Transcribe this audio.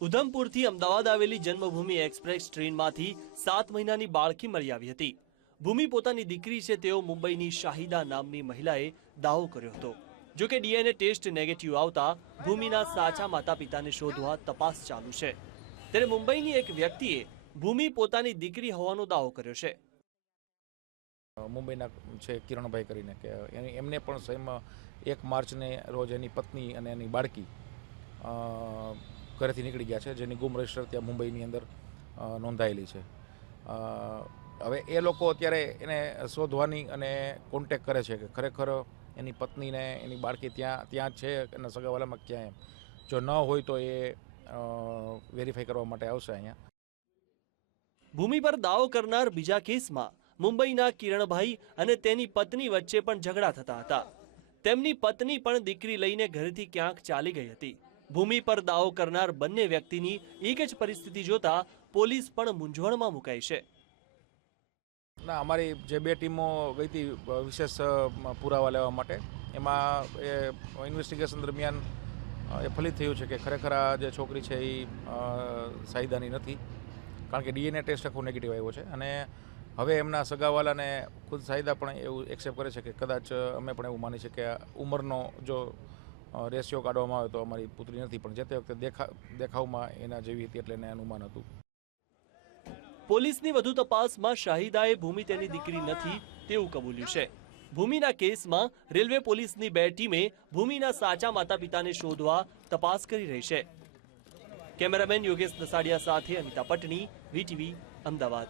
ઉધમપુરથી અમદાવાદ આવેલી જન્મભૂમિ એક્સપ્રેસ ટ્રેનમાંથી સાત મહિનાની બાળકી મળી આવી હતી. ભૂમિ પોતાની દીકરી છે તેઓ મુંબઈની શાહિદા નામની મહિલાએ દાવો કર્યો હતો. જો કે ડીએનએ ટેસ્ટ નેગેટિવ આવતા ભૂમિના સાચા માતા પિતાને શોધવા તપાસ ચાલુ છે. ત્યારે મુંબઈની એક વ્યક્તિએ ભૂમિ પોતાની દીકરી હોવાનો દાવો કર્યો છે. મુંબઈના છે કિરણભાઈ કરીને કે એમને પણ સેમ એક માર્ચને રોજ એની પત્ની અને એની બાળકી ઘરેથી નીકળી ગયા છે, જેની ગુમ રજિસ્ટર ત્યાં મુંબઈની અંદર નોંધાયેલી છે. હવે એ લોકો અત્યારે એને શોધવાની અને કોન્ટેક કરે છે કે ખરેખર એની પત્નીને, એની બાળકી ત્યાં ત્યાં જ છે એના સગાવાલામાં ક્યાં એમ. જો ન હોય તો એ વેરીફાઈ કરવા માટે આવશે અહીંયા. ભૂમિ પર દાવો કરનાર બીજા કેસમાં મુંબઈના કિરણભાઈ અને તેની પત્ની વચ્ચે પણ ઝઘડા થતા હતા. તેમની પત્ની પણ દીકરી લઈને ઘરેથી ક્યાંક ચાલી ગઈ હતી. ભૂમિ પર દાવો કરનાર બંને વ્યક્તિની એક જ પરિસ્થિતિ જોતા પોલીસ પણ મૂંઝવણમાં મુકાઈ છે. ના, અમારી જે બે ટીમો ગઈ હતી વિશેષ પુરાવા લેવા માટે, એમાં એ ઇન્વેસ્ટિગેશન દરમિયાન એ ફલિત થયું છે કે ખરેખર આ જે છોકરી છે એ સાહિદાની નથી, કારણ કે ડીએનએ ટેસ્ટ આખો નેગેટિવ આવ્યો છે. અને હવે એમના સગાવાલાને ખુદ સાયદા પણ એવું એક્સેપ્ટ કરે છે કે કદાચ અમે પણ એવું માની છે કે ઉંમરનો જો રેશિયો કાઢવામાં આવે તો અમારી પુત્રી નથી, પણ જે તે વખતે દેખા, દેખાવમાં એના જેવી હતી એટલે એને અનુમાન હતું. પોલીસની વધુ તપાસમાં શાહિદાએ ભૂમિ તેની દીકરી નથી તેવું કબૂલ્યું છે. ભૂમિના કેસમાં રેલવે પોલીસની બે ટીમે ભૂમિના સાચા માતા પિતાને શોધવા તપાસ કરી રહી છે. કેમેરામેન યોગેશ દસાડિયા સાથે અનિતા પટણી, વીટીવી, અમદાવાદ.